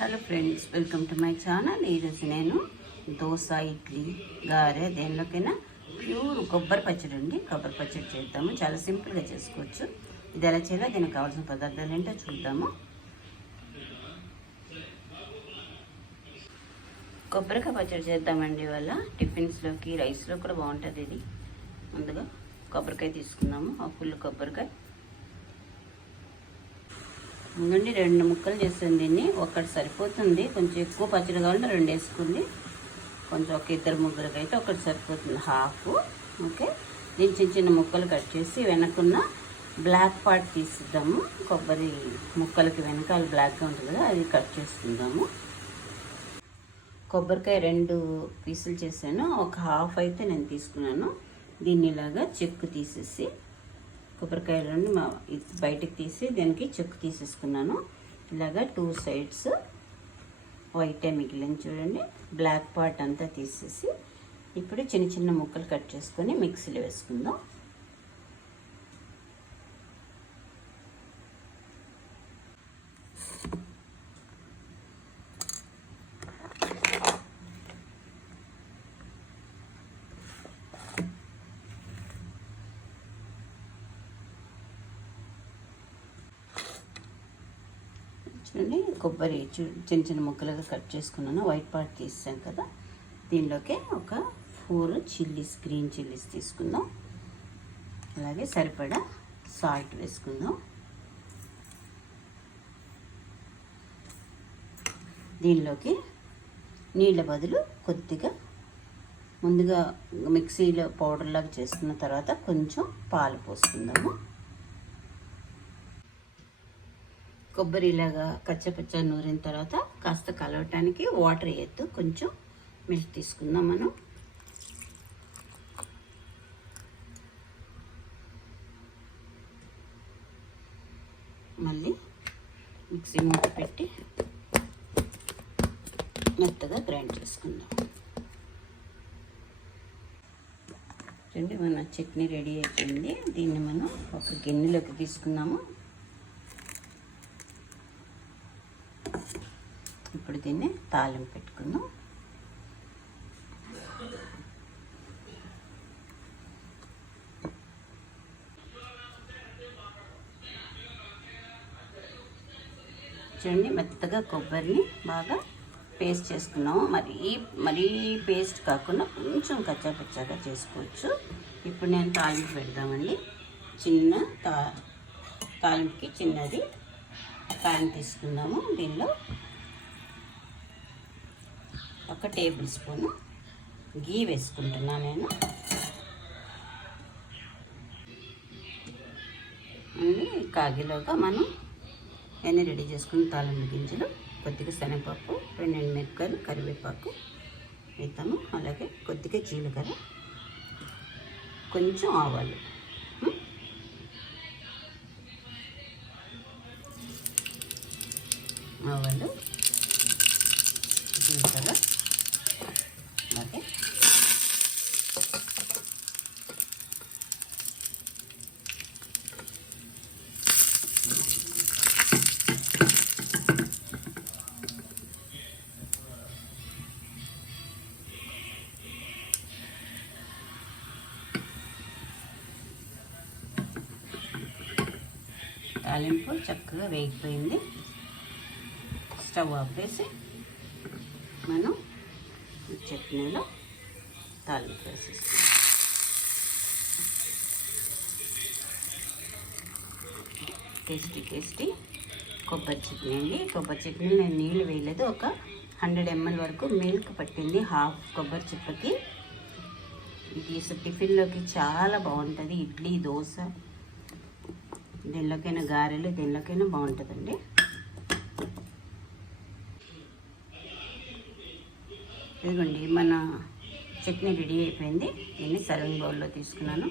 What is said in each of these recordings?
Hello friends welcome to my channel. ఈరోజు నేను దోశ ఇడ్లీ గారె దేనిలోకైనా ప్యూర్ కొబ్బరి పచ్చడి అండి. కొబ్బరి పచ్చడి చేద్దాము. చాలా సింపుల్గా చేసుకోవచ్చు. ఇది ఎలా చేయాలో దీనికి కావాల్సిన పదార్థాలు ఏంటో చూద్దాము. కొబ్బరికాయ పచ్చడి చేద్దామండి ఇవాళ. టిఫిన్స్లోకి రైస్లో కూడా బాగుంటుంది ఇది. ముందుగా కొబ్బరికాయ తీసుకుందాము. ఒక ఫుల్ కొబ్బరికాయ. ముందుండి రెండు ముక్కలు చేసాను దీన్ని. ఒకటి సరిపోతుంది. కొంచెం ఎక్కువ పచ్చడి కావాలంటే రెండు వేసుకుంది కొంచెం ఒక ఇద్దరు ముగ్గురికి అయితే ఒకటి సరిపోతుంది. హాఫ్. ఓకే? దీన్ని చిన్న చిన్న ముక్కలు కట్ చేసి వెనకున్న బ్లాక్ పార్ట్ తీసిద్దాము. కొబ్బరి ముక్కలకి వెనకాల బ్లాక్గా ఉంటుంది కదా అది కట్ చేసుకుందాము కొబ్బరికాయ రెండు పీసులు చేశాను. ఒక హాఫ్ అయితే నేను తీసుకున్నాను. దీన్ని ఇలాగా చెక్కు తీసేసి కొబ్బరికాయలను మా బయటికి తీసి దానికి చెక్కు తీసేసుకున్నాను. ఇలాగా టూ సైడ్స్ వైటే మిగిలింది చూడండి. బ్లాక్ పార్ట్ అంతా తీసేసి ఇప్పుడు చిన్న చిన్న ముక్కలు కట్ చేసుకొని మిక్సీలో వేసుకుందాం. చూడండి కొబ్బరి చిన్న చిన్న ముక్కలుగా కట్ చేసుకున్నాను. వైట్ పార్ట్ తీసాం కదా. దీనిలోకి ఒక ఫోర్ చిల్లీస్ గ్రీన్ చిల్లీస్ తీసుకుందాం. అలాగే సరిపడా సాల్ట్ వేసుకుందాం. దీనిలోకి నీళ్ళ బదులు కొద్దిగా ముందుగా మిక్సీలో పౌడర్లాగా చేసుకున్న తర్వాత కొంచెం పాలు పోసుకుందాము. కొబ్బరి ఇలాగా కచ్చపచ్చ నూరిన తర్వాత కాస్త కలవటానికి వాటర్ వేయద్దు. కొంచెం మిల్క్ తీసుకుందాం మనం. మళ్ళీ మిక్సీ మూత పెట్టి మెత్తగా గ్రైండ్ చేసుకుందాం. చూడండి మన చట్నీ రెడీ అయిపోయింది. దీన్ని మనం ఒక గిన్నెలోకి తీసుకున్నాము. ఇప్పుడు దీన్ని తాళం పెట్టుకుందాం. చూడండి మెత్తగా కొబ్బరిని బాగా పేస్ట్ చేసుకున్నాము. మరీ మరీ పేస్ట్ కాకుండా కొంచెం కచ్చాపచ్చాగా చేసుకోవచ్చు. ఇప్పుడు నేను తాలింపు పెడదామండి. చిన్న తా తాలింపుకి చిన్నది. ప్యాన్ తీసుకుందాము దీనిలో. ఒక టేబుల్ స్పూన్ గీ వేసుకుంటున్నా నేను. కాగిలోగా మనం ఎన్ని రెడీ చేసుకుని తాళండి గింజలు కొద్దిగా శనగపప్పు రెండు మిరపకాయలు కరివేపాకు వేస్తాము అలాగే కొద్దిగా జీలకర్ర కొంచెం ఆవాలు. ఆవాలు జీలకర్ర తాలింపు చక్కగా వేగిపోయింది. స్టవ్ ఆపేసి మనం చట్నీలో తాలింపు వేసేస్తాం టేస్టీ టేస్టీ కొబ్బరి చట్నీ అండి. కొబ్బరి చట్నీ నేను నీళ్ళు వేయలేదు. ఒక హండ్రెడ్ ఎంఎల్ వరకు మిల్క్ పట్టింది. హాఫ్ కొబ్బరి చిప్పకి. ఇది టిఫిన్లోకి చాలా బాగుంటుంది. ఇడ్లీ దోశ దీనిలోకైనా గారెలు దీనిలోకైనా బాగుంటుందండి. ఇదిగోండి మన చట్నీ రెడీ అయిపోయింది. దీన్ని సర్వింగ్ బౌల్లో తీసుకున్నాను.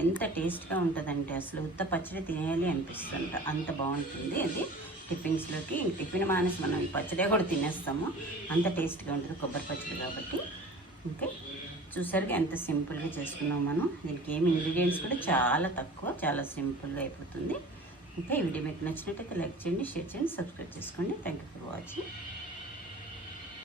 ఎంత టేస్ట్గా ఉంటుందంటే అసలు ఉత్త పచ్చడి తినేయాలి అనిపిస్తుంది అంత బాగుంటుంది. అది టిఫిన్స్లోకి టిఫిన్ మానేసి మనం ఈ పచ్చడి కూడా తినేస్తాము. అంత టేస్ట్గా ఉంటుంది కొబ్బరి పచ్చడి కాబట్టి. ఓకే? చూసారుగా ఎంత సింపుల్గా చేసుకున్నాం మనం. దీనికి ఏమి ఇంగ్రీడియంట్స్ కూడా చాలా తక్కువ చాలా సింపుల్గా అయిపోతుంది. ఇంకా ఈ వీడియో మీకు నచ్చినట్టయితే లైక్ చేయండి షేర్ చేయండి సబ్స్క్రైబ్ చేసుకోండి. Thank you for watching